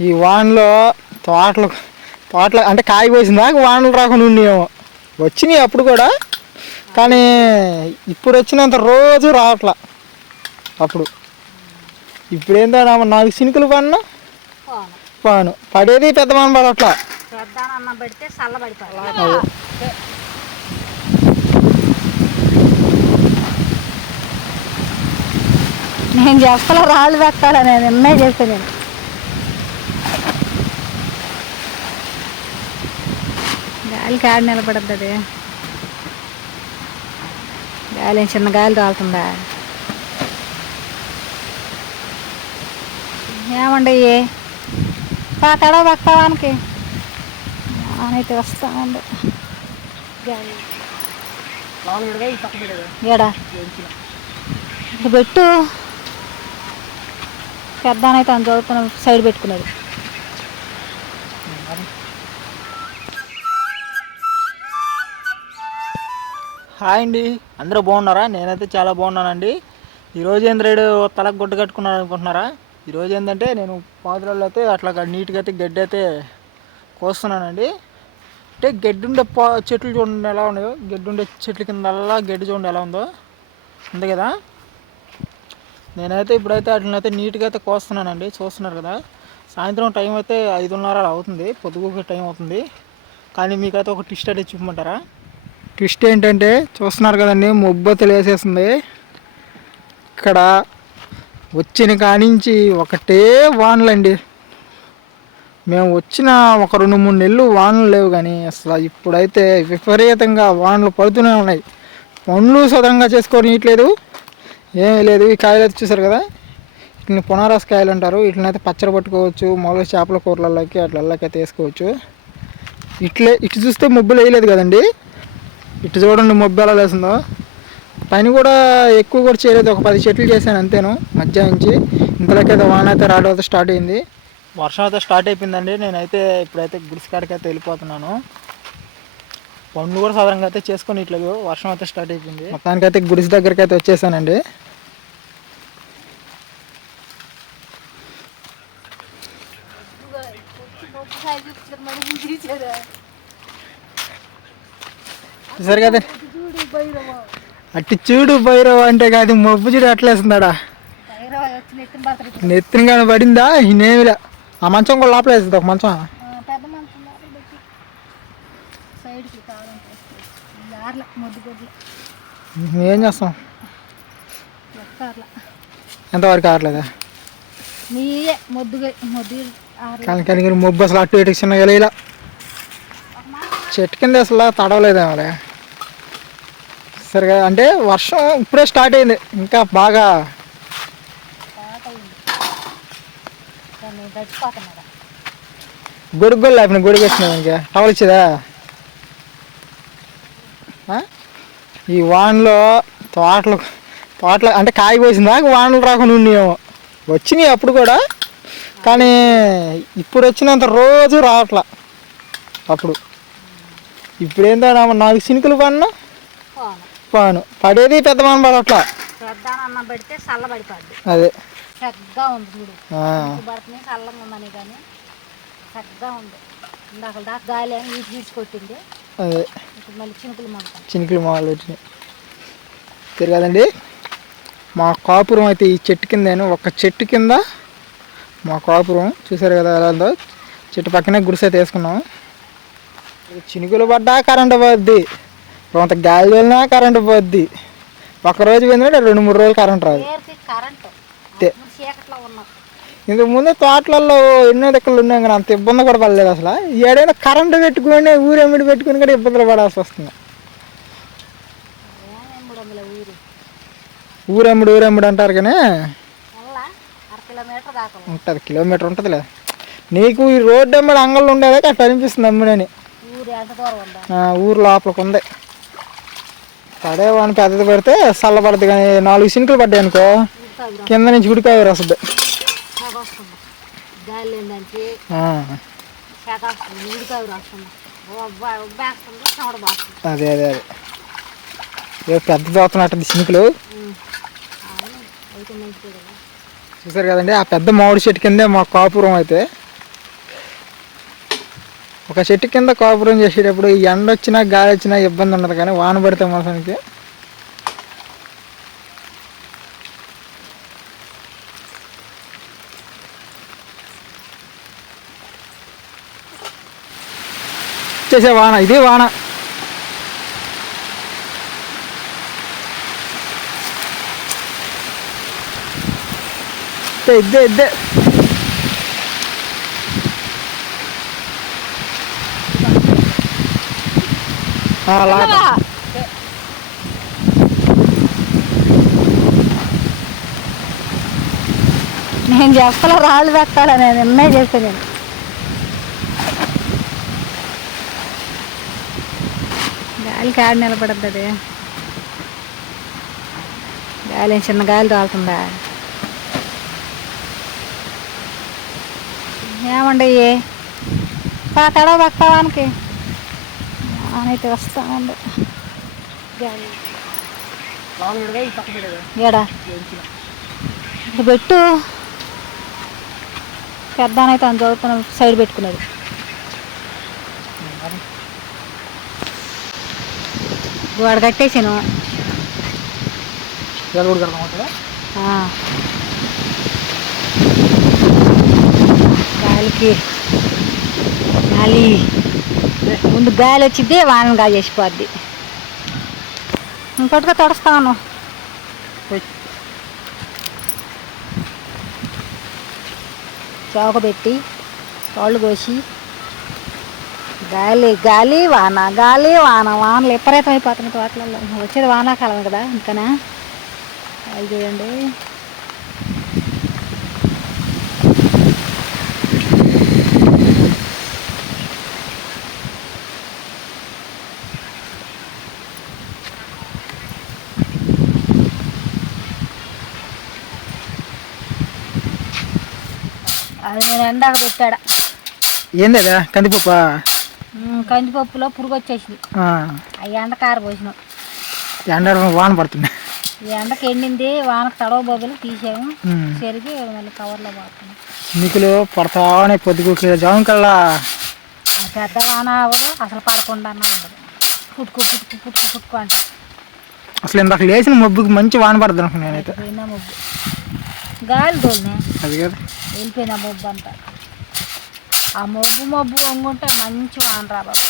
ఈ వానలో తోటలు తోటలు అంటే కాయ కోసిందా వానలు రాకుండా ఉన్నాయేమో. వచ్చినాయి అప్పుడు కూడా, కానీ ఇప్పుడు వచ్చినంత రోజు రావట్లా. అప్పుడు ఇప్పుడు ఏందో 4 చినుకులు పడినా పాను పడేది పెద్ద వాన పడట్లా. నేను చెప్పలే రాళ్ళు పెట్టాలా, నేను నిన్నే చెప్పాను. నేను గాలికి ఆడ నిలబడద్దు. అది గాలి చిన్న గాలి తోలుతుందా? ఏమండి పాతాడా పక్కవానికి అయితే వస్తామండి. గాలి ఏడా ఇది పెట్టు. పెద్దనైతే అంత చదువుతున్న సైడ్ పెట్టుకున్నాడు. హాయ్ అండి, అందరూ బాగున్నారా? నేనైతే చాలా బాగున్నానండి. ఈరోజు ఏంద్రేడు తలకు గుడ్డ కట్టుకున్నాను అనుకుంటున్నారా? ఈరోజు ఏంటంటే నేను పాదులలో అయితే అట్లా నీట్గా అయితే గడ్డి అయితే కోస్తున్నానండి. అంటే గడ్డి ఉండే చెట్లు చూడండి ఎలా ఉన్నాయో, గడ్డి ఉండే చెట్ల కిందల్లా గడ్డి చూడండి ఎలా ఉందో, ఉంది కదా. నేనైతే ఇప్పుడైతే వాటిని అయితే నీట్గా అయితే కోస్తున్నానండి. చూస్తున్నారు కదా, సాయంత్రం టైం అయితే 5:30 అవుతుంది, పొద్దుగుకే టైం అవుతుంది. కానీ మీకైతే ఒక ట్విస్ట్ అయితే చూపమంటారా? ట్విస్ట్ ఏంటంటే చూస్తున్నారు కదండి, మొబ్బొత్తులు వేసేస్తుంది. ఇక్కడ వచ్చిన కానించి ఒకటే వానలండి. మేము వచ్చిన ఒక 2-3 నెలలు వానలు లేవు, కానీ అసలు ఇప్పుడైతే విపరీతంగా వానలు పడుతూనే ఉన్నాయి. పనులు సదరంగా చేసుకోనియట్లేదు, ఏమీ లేదు. ఈ కాయలు అయితే చూసారు కదా, వీటిని పునారస్ కాయలు అంటారు. వీటిని అయితే పచ్చడి పట్టుకోవచ్చు, మామూలుగా చేపల కూరలకి అట్లకి వేసుకోవచ్చు. ఇటు చూస్తే మొబ్బులు వేయలేదు కదండి, ఇటు చూడండి మొబ్బు ఎలా లేస్తుందో. పని కూడా ఎక్కువ కూడా చేయలేదు, ఒక 10 చెట్లు చేశాను అంతేను మధ్యాహ్నం నుంచి. ఇంతలోకైతే వాన అయితే రావడం అయితే స్టార్ట్ అయింది, వర్షం అయితే స్టార్ట్ అయిపోయిందండి. నేనైతే ఇప్పుడైతే గుడిసికాడికి అయితే వెళ్ళిపోతున్నాను. పనులు కూడా సాధారణంగా అయితే చేసుకొని ఇట్లేదు, వర్షం అయితే స్టార్ట్ అయిపోయింది. మొత్తానికైతే గుడిసి దగ్గరికి అయితే వచ్చేసానండి. సరే కదా, అట్టి చూడు భైరవ అంటే కాదు, మబ్బు చూడు అట్లేస్తున్నాడా. నెత్తిన కానీ పడిందా నేమిలా. ఆ మంచం కూడా లోపల వేస్తుంది, ఒక మంచం. ఏం చేస్తాం, ఎంతవరకు ఆరలేదా కానీ మొబ్బు అసలు అటు ఇటు చిన్నగా ఇలా చెట్టు కింద అసలు తడవలేదేమో. సరిగా అంటే వర్షం ఇప్పుడే స్టార్ట్ అయింది, ఇంకా బాగా గొడుగు లేకపోయినా గొడుగు వచ్చినాయి. ఇంకా టవల్ ఇచ్చేదా? ఈ వానలో తోటలు అంటే కాయ కోసిందా వానలు రాకుండా ఉన్నాయేమో. వచ్చినాయి అప్పుడు కూడా, కానీ ఇప్పుడు వచ్చినంత రోజు రావట్లా. అప్పుడు ఇప్పుడు ఏందో 4 చినుకులు పడినా పాను పడేది పెద్ద వాన పడట్లా. అదే అదే చినుకులు మొదలు పెట్టినాయి. తిరగదండి. మా కాపురం అయితే ఈ చెట్టు కింద, ఒక చెట్టు కింద మా కాపురం. చూసారు కదా ఎలా ఉందో. చెట్టు పక్కనే గుడిసె అయితే వేసుకున్నాం. చినుకులు పడ్డా కరెంటు పోద్ది, కొంత గాలి వెళ్ళినా కరెంటు పోద్ది. ఒకరోజు పోయిందంటే 2-3 రోజులు కరెంట్ రాదు. ఇంతకు ముందు తోటలలో ఎన్నో దిక్కులు ఉన్నాయి, కానీ అంత ఇబ్బంది కూడా పడలేదు అసలు. ఏడైనా కరెంటు పెట్టుకుని ఊరెమ్మిడి పెట్టుకుని కూడా ఇబ్బందులు పడాల్సి వస్తుంది. ఊరెమ్మిడి అంటారు, కానీ ఉంటుంది, కిలోమీటర్ ఉంటుందిలే. నీకు ఈ రోడ్డు అమ్మడి అంగళ్ళు ఉండేదే అట్లా అనిపిస్తుంది అమ్ముడని. ఊరు లోపలికి ఉంది. పడే వాడిని పెద్దది పడితే చల్లబడుతుంది, కానీ 4 చినుకులు పడ్డాయి అనుకో, కింద నుంచి ఉడికాయ వస్తుంది. అదే అదే అదే పెద్ద దోతున్నట్టుంది చినుకులు. చూసారు కదండి, ఆ పెద్ద మామిడి చెట్టు కిందే మా కాపురం అయితే. ఒక చెట్టు కింద కాపురం చేసేటప్పుడు ఈ ఎండ వచ్చినా గాలి వచ్చినా ఇబ్బంది ఉండదు, కానీ వాన పడితే మాసానికి చేసే వాన, ఇది వాన. ఇద్దే నేను చెప్పలే రాళ్ళు పెట్టాలని నిన్నే చెప్పాను నేను. గాలికి ఆడ నిలబడద్దు అది. గాలి చిన్న గాలి తాగుతుందా? ఏమండి తడవ పక్కవానికి అయితే వస్తామండి. గాలి ఏడా ఇది పెట్టు. పెద్దానైతే అని చదువుకున్న సైడ్ పెట్టుకునేది. గోడ కట్టేసాను. గాలికి గాలి ముందు గాలి వచ్చిద్ది, వాన గాలి చేసిపోద్ది. ఇంకోటిగా తొడుస్తాను. చౌక పెట్టి కాళ్ళు కోసి గాలి గాలి వాన గాలి వాన. వానలు విపరీతం అయిపోతున్నాయి తోటలలో. వచ్చేది వానాకాలం కదా, ఇంకనా అది చూడండి. అది నేను ఎండాక పెట్టాడా. ఏంది అదా? కందిపప్పా? కందిపప్పులో పురుగు వచ్చేసింది. అవి ఎండ కారపోసినాం. ఎండ వాన పడుతున్నాయి. ఈ ఎండకి ఎండింది, వానకు తడవ బదులు తీసాము. చెరిగి మళ్ళీ కవర్లో పోతున్నాం. చినుకులు పడతానే పొద్దుకు జాము కల్లా. పెద్ద వాన అవ్వదు, అసలు పడకుండా ఉండదు. పుట్టుకు పుట్టుకు పుట్టుకు పుట్టుకు అంట. అసలు ఇందాక లేచిన మబ్బుకి మంచి వాన పడుతుంది అనుకున్నా నేనైతే. పోయినా మబ్బు గాలి తోలినే అది కదా వెళ్ళిపోయిన మబ్బు అంతా. ఆ మబ్బు వంగుంటే మంచి వాన రాబాబు.